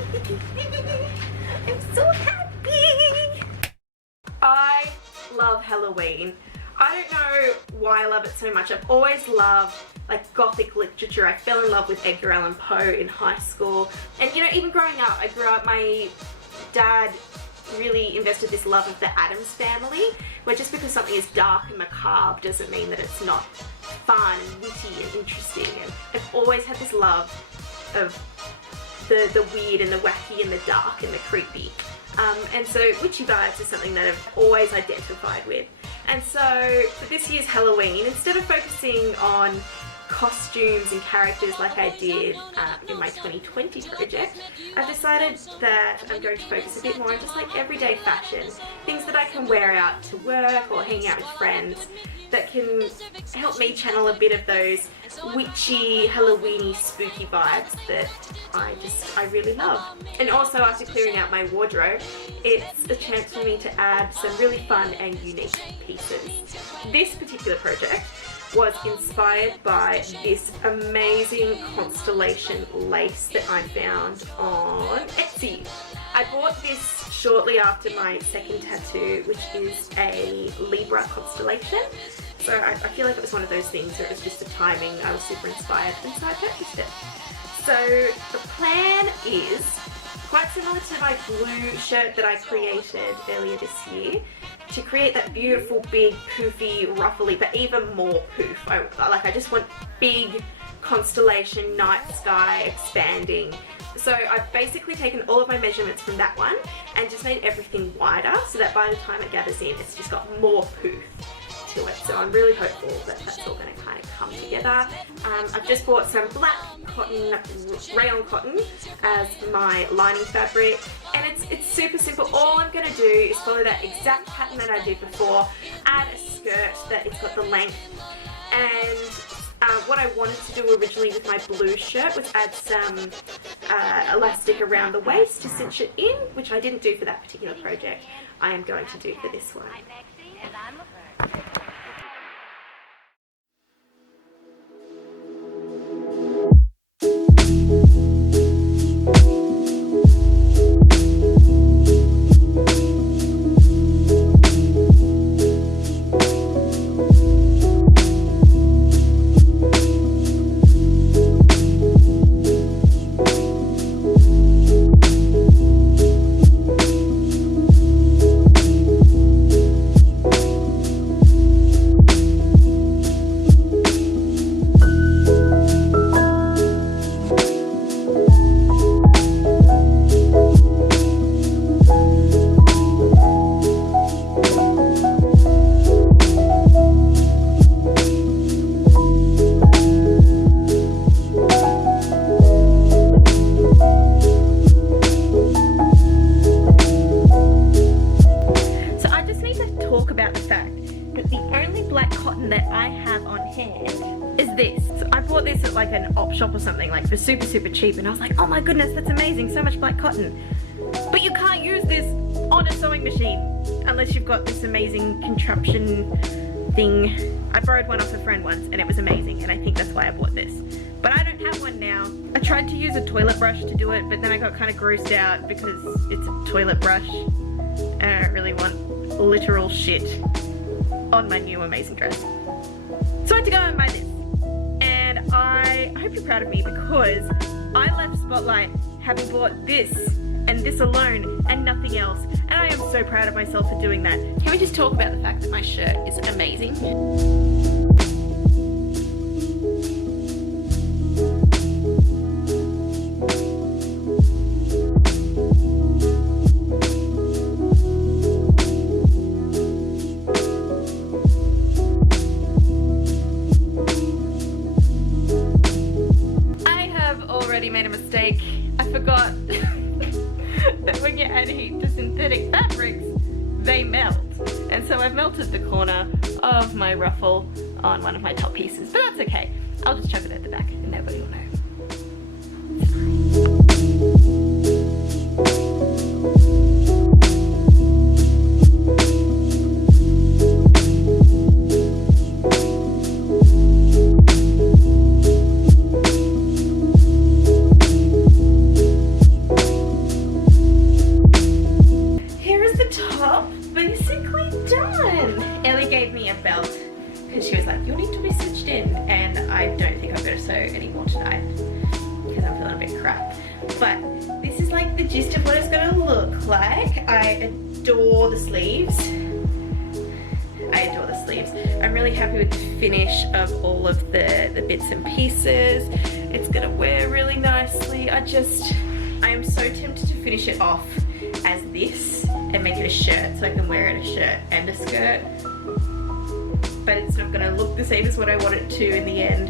I'm so happy. I love Halloween. I don't know why I love it so much. I've always loved like gothic literature. I fell in love with Edgar Allan Poe in high school. And you know, even growing up, my dad really invested this love of the Addams Family, where just because something is dark and macabre doesn't mean that it's not fun and witty and interesting. And I've always had this love of the weird and the wacky and the dark and the creepy. And so witchy vibes is something that I've always identified with. And so for this year's Halloween, instead of focusing on costumes and characters like I did in my 2020 project, I've decided that I'm going to focus a bit more on just like everyday fashion, things that I can wear out to work or hang out with friends that can help me channel a bit of those witchy, Halloweeny, spooky vibes that I really love. And also, after clearing out my wardrobe, it's a chance for me to add some really fun and unique pieces. This particular project was inspired by this amazing Constellation lace that I found on Etsy. I bought this shortly after my second tattoo, which is a Libra constellation. So I feel like it was one of those things where it was just the timing. I was super inspired, and so I purchased it. So the plan is quite similar to my blue shirt that I created earlier this year, to create that beautiful, big, poofy, ruffly, but even more poof. I just want big constellation, night sky, expanding. So I've basically taken all of my measurements from that one and just made everything wider so that by the time it gathers in, it's just got more poof to it. So I'm really hopeful that that's all going to kind of come together. I've just bought some black cotton, rayon cotton as my lining fabric, and it's super simple. All I'm going to do is follow that exact pattern that I did before, add a skirt that it's got the length, and what I wanted to do originally with my blue shirt was add some elastic around the waist to cinch it in, which I didn't do for that particular project. I am going to do for this one. Like an op shop or something, like for super cheap, and I was like, oh my goodness, that's amazing, so much black cotton. But you can't use this on a sewing machine unless you've got this amazing contraption thing. I borrowed one off a friend once and it was amazing, and I think that's why I bought this. But I don't have one now. I tried to use a toilet brush to do it, but then I got kind of grossed out because it's a toilet brush and I don't really want literal shit on my new amazing dress. So I had to go and buy this. I hope you're proud of me because I left Spotlight having bought this and this alone and nothing else, and I am so proud of myself for doing that. Can we just talk about the fact that my shirt is amazing? Made a mistake. I forgot that when you add heat to synthetic fabrics, they melt. And so I've melted the corner of my ruffle on one of my top pieces, but that's okay. I'll just chuck it at the back and nobody will know. but this is like the gist of what it's going to look like. I adore the sleeves. I'm really happy with the finish of all of the bits and pieces. It's going to wear really nicely. I am so tempted to finish it off as this and make it a shirt so I can wear it a shirt and a skirt, but it's not going to look the same as what I want it to in the end.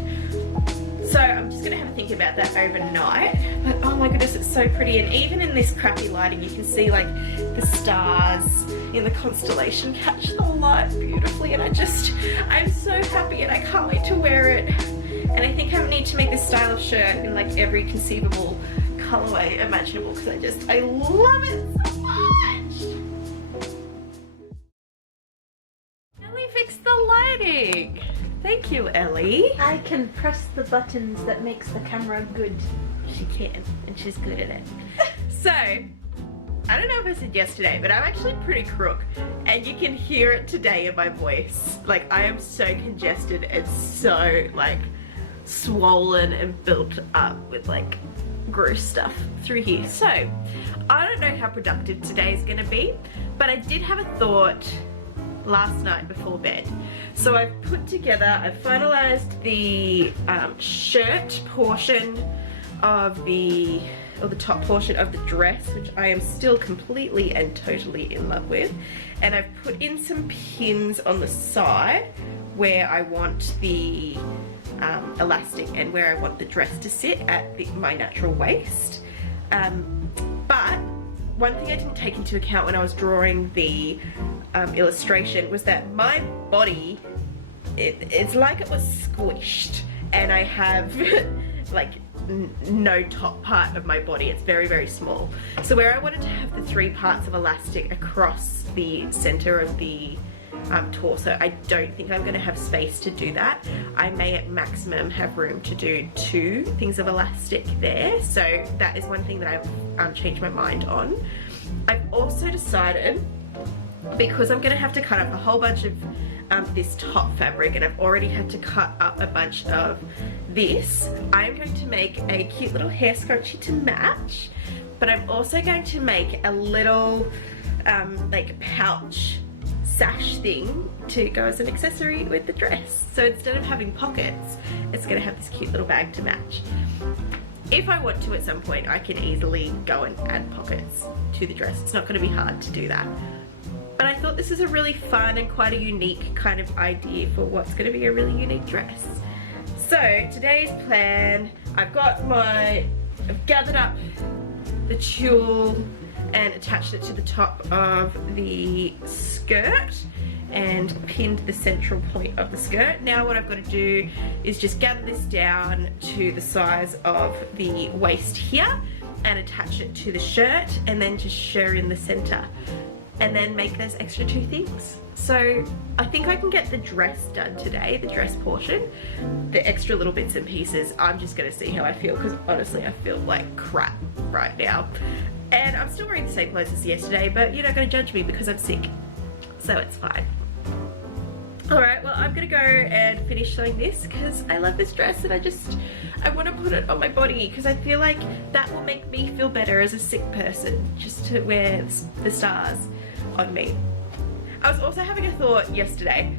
So I'm just going to have a think about that overnight. But oh my goodness, it's so pretty. And even in this crappy lighting, you can see like the stars in the constellation catch the light beautifully. And I'm so happy and I can't wait to wear it. And I think I need to make this style of shirt in like every conceivable colorway imaginable because I love it so much. Ellie fixed the lighting. Thank you, Ellie. I can press the buttons that makes the camera good. She can, and she's good at it. So, I don't know if I said yesterday, but I'm actually pretty crook, and you can hear it today in my voice. Like, I am so congested and so, like, swollen and built up with, like, gross stuff through here. So, I don't know how productive today is gonna be, but I did have a thought last night before bed. So I've finalized the shirt portion of the top portion of the dress, which I am still completely and totally in love with. And I've put in some pins on the side where I want the elastic and where I want the dress to sit at my natural waist. But one thing I didn't take into account when I was drawing the illustration was that my body, it's like it was squished, and I have like no top part of my body. It's very, very small. So where I wanted to have the 3 parts of elastic across the center of the torso, I don't think I'm going to have space to do that. I may at maximum have room to do 2 things of elastic there. So that is one thing that I've changed my mind on. I've also decided, because I'm going to have to cut up a whole bunch of this top fabric, and I've already had to cut up a bunch of this, I'm going to make a cute little hair scrunchie to match, but I'm also going to make a little like pouch sash thing to go as an accessory with the dress. So instead of having pockets, it's going to have this cute little bag to match. If I want to at some point, I can easily go and add pockets to the dress. It's not going to be hard to do that. But I thought this is a really fun and quite a unique kind of idea for what's going to be a really unique dress. So today's plan, I've gathered up the tulle and attached it to the top of the skirt and pinned the central point of the skirt. Now what I've got to do is just gather this down to the size of the waist here and attach it to the shirt, and then just shirr in the center, and then make those extra 2 things. So I think I can get the dress done today, the dress portion. The extra little bits and pieces, I'm just gonna see how I feel, because honestly I feel like crap right now. And I'm still wearing the same clothes as yesterday, but you're not gonna judge me because I'm sick, so it's fine. Alright, well I'm gonna go and finish sewing this because I love this dress, and I want to put it on my body because I feel like that will make me feel better as a sick person, just to wear the stars on me. I was also having a thought yesterday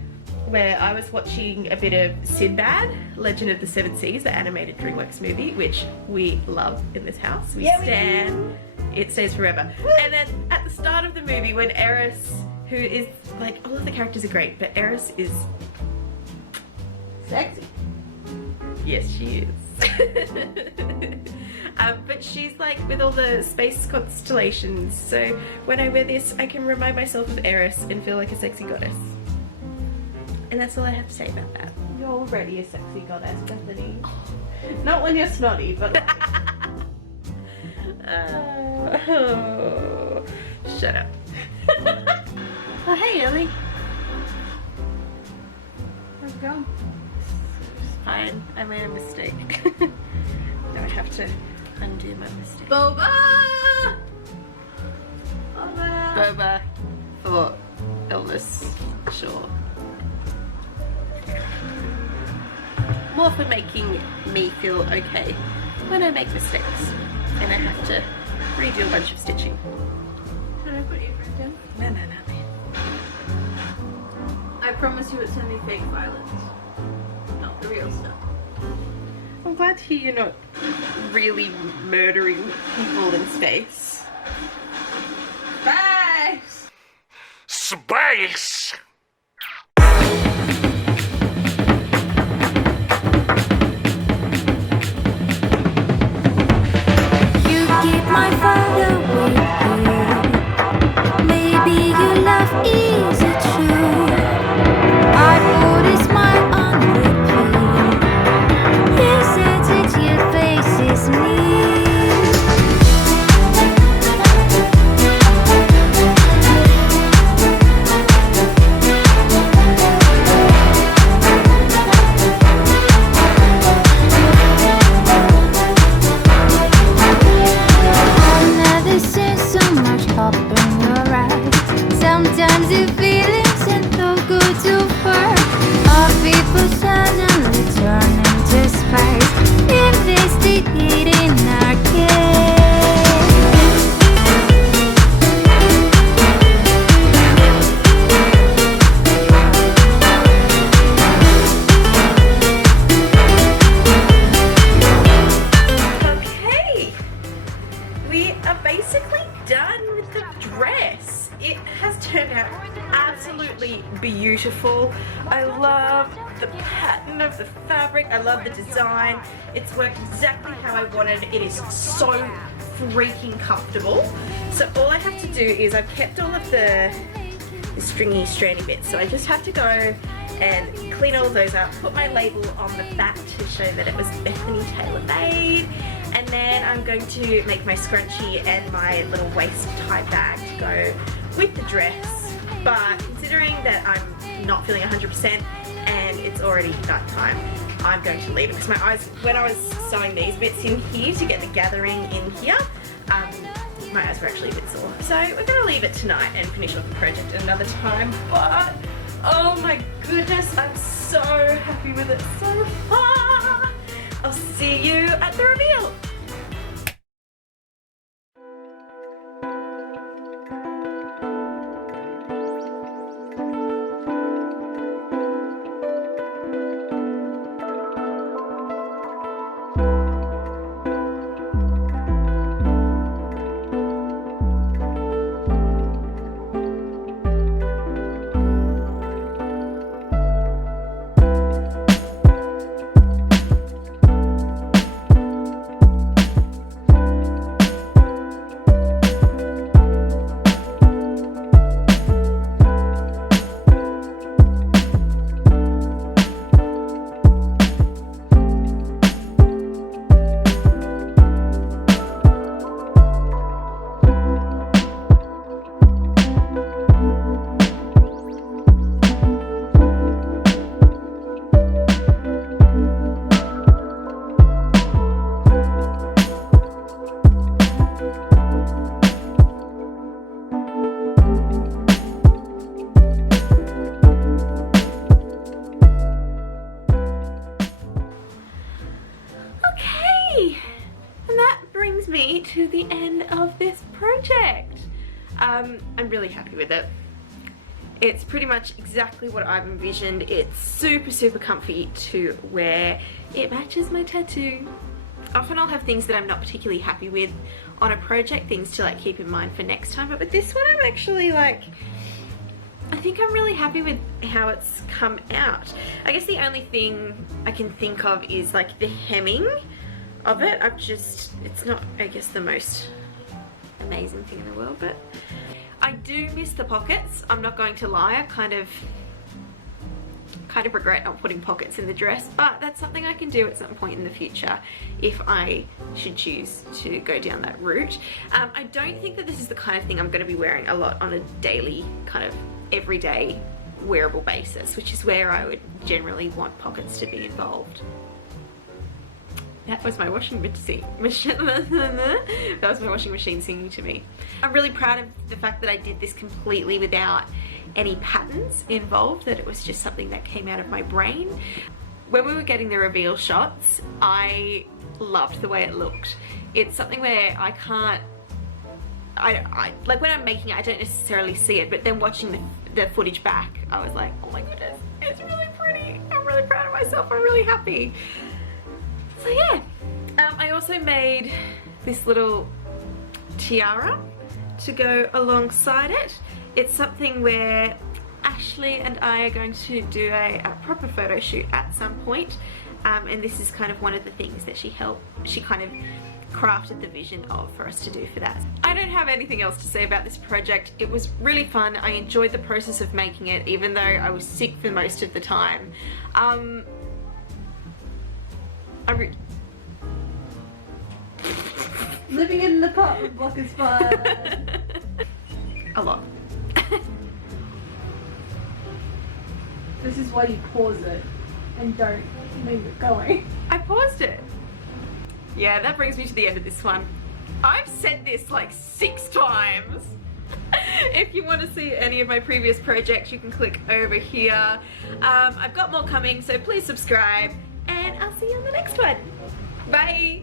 where I was watching a bit of Sinbad, Legend of the Seven Seas, the animated DreamWorks movie, which we love in this house. We stan. It stays forever. And then at the start of the movie, when Eris, who is like, all of the characters are great, but Eris is Sexy. Yes, she is. But she's like with all the space constellations, so when I wear this I can remind myself of Eris and feel like a sexy goddess. And that's all I have to say about that. You're already a sexy goddess, Bethany. Not when you're snotty, but oh, shut up. oh hey Ellie. How's it going? Fine, I made a mistake. Now I have to undo my mistake. Boba! Boba! Boba for illness, sure. More for making me feel okay when I make mistakes and I have to redo a bunch of stitching. Can I put you back in? No, no, no. I promise you it's only fake violence, not the real stuff. I'm glad to hear you're not really murdering people in space. Space! Space! You keep my father with you. Maybe your love is true. I put a smile on repeat. This attitude faces me. I've never seen so much hope in your eyes. Sometimes your feelings and don't go too far. All people suddenly turn into spies, investigating our case. Okay, we are basically done with the dress. It has turned out absolutely beautiful. I love the pattern of the fabric. I love the design. It's worked exactly how I wanted. It is so freaking comfortable. So all I have to do is I've kept all of the stringy, strandy bits. So I just have to go and clean all of those up, put my label on the back to show that it was BethanyTaylorMade, and then I'm going to make my scrunchie and my little waist tie bag to go with the dress. But considering that I'm not feeling 100% and it's already that time, I'm going to leave it because my eyes, when I was sewing these bits in here to get the gathering in here, my eyes were actually a bit sore. So we're going to leave it tonight and finish off the project another time. But oh my goodness, I'm so happy with it so far. I'll see you at the reveal. To the end of this project. I'm really happy with it. It's pretty much exactly what I've envisioned. It's super comfy to wear. It matches my tattoo. Often I'll have things that I'm not particularly happy with on a project, things to like keep in mind for next time, but with this one I'm actually like, I think I'm really happy with how it's come out. I guess the only thing I can think of is like the hemming of it. It's not, I guess, the most amazing thing in the world, but I do miss the pockets. I'm not going to lie, I kind of regret not putting pockets in the dress, but that's something I can do at some point in the future if I should choose to go down that route. I don't think that this is the kind of thing I'm going to be wearing a lot on a daily, kind of everyday wearable basis, which is where I would generally want pockets to be involved. That was my washing machine. That was my washing machine singing to me. I'm really proud of the fact that I did this completely without any patterns involved, that it was just something that came out of my brain. when we were getting the reveal shots, I loved the way it looked. It's something where I can't, like when I'm making it, I don't necessarily see it, but then watching the footage back, I was like, oh my goodness, it's really pretty. I'm really proud of myself. I'm really happy. So yeah, I also made this little tiara to go alongside it. It's something where Ashley and I are going to do a proper photo shoot at some point, and this is kind of one of the things that she kind of crafted the vision of for us to do for that. I don't have anything else to say about this project. It was really fun. I enjoyed the process of making it, even though I was sick for most of the time. Living in the apartment block is fun. A lot. This is why you pause it and don't leave it going. I paused it. Yeah, that brings me to the end of this one. I've said this like 6 times. If you want to see any of my previous projects, you can click over here. I've got more coming, so please subscribe, and I'll see you on the next one. Bye!